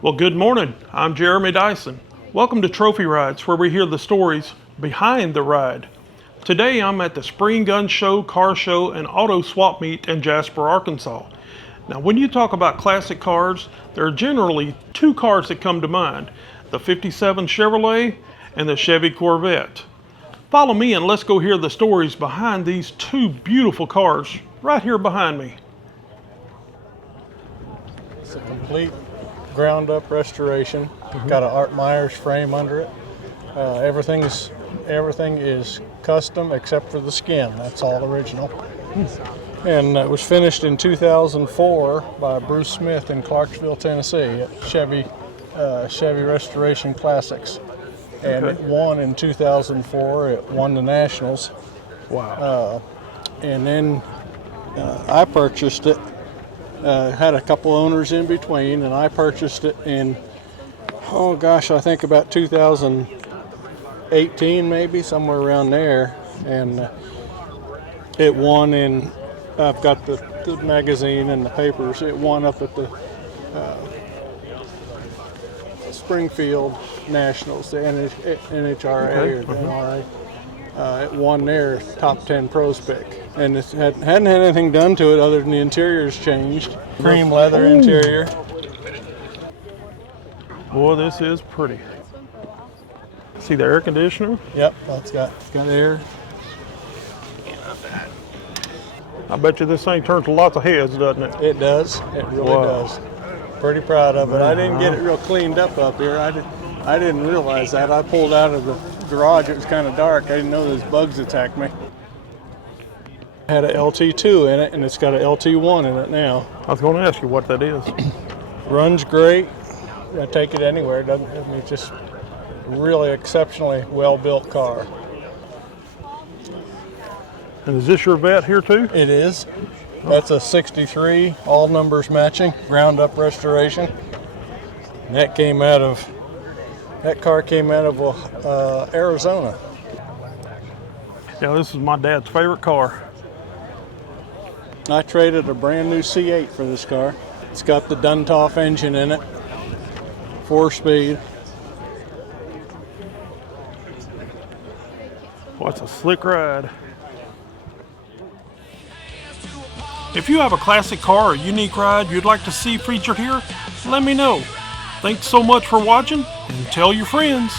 Well, good morning. I'm Jeremy Dyson. Welcome to Trophy Rides, where we hear the stories behind the ride. Today I'm at the Spring Gun Show, Car Show, and Auto Swap Meet in Jasper, Arkansas. Now, when you talk about classic cars, there are generally two cars that come to mind, the 57 Chevrolet and the Chevy Corvette. Follow me and let's go hear the stories behind these two beautiful cars right here behind me. It's a complete ground up restoration. Got an Art Myers frame under it. Everything is custom except for the skin. That's all original. And it was finished in 2004 by Bruce Smith in Clarksville, Tennessee at Chevy Restoration Classics. And it won in 2004. It won the Nationals. Wow. And then I purchased it. Had a couple owners in between, and I purchased it in, I think about 2018, maybe somewhere around there. And it won in. I've got the magazine and the papers. It won up at the Springfield Nationals, the NHRA or the NRA. It won their top 10 pros pick, and it hadn't had anything done to it other than the interior's changed. Cream leather interior. Boy, this is pretty. See the air conditioner? Yep, it's got air. I bet you this thing turns lots of heads, doesn't it? It does. It really does. Pretty proud of it. I didn't get it real cleaned up here. I didn't realize that. I pulled out of the garage. It was kind of dark. I didn't know those bugs attacked me. It had a LT2 in it, and it's got a LT1 in it now. I was going to ask you what that is. Runs great. I take it anywhere. It's just really exceptionally well-built car. And is this your vet here too? It is. That's a 63, all numbers matching, ground up restoration. That car came out of Arizona. Yeah, this is my dad's favorite car. I traded a brand new C8 for this car. It's got the Untold engine in it, 4-speed. Well, it's a slick ride. If you have a classic car or unique ride you'd like to see featured here, let me know. Thanks so much for watching, and tell your friends.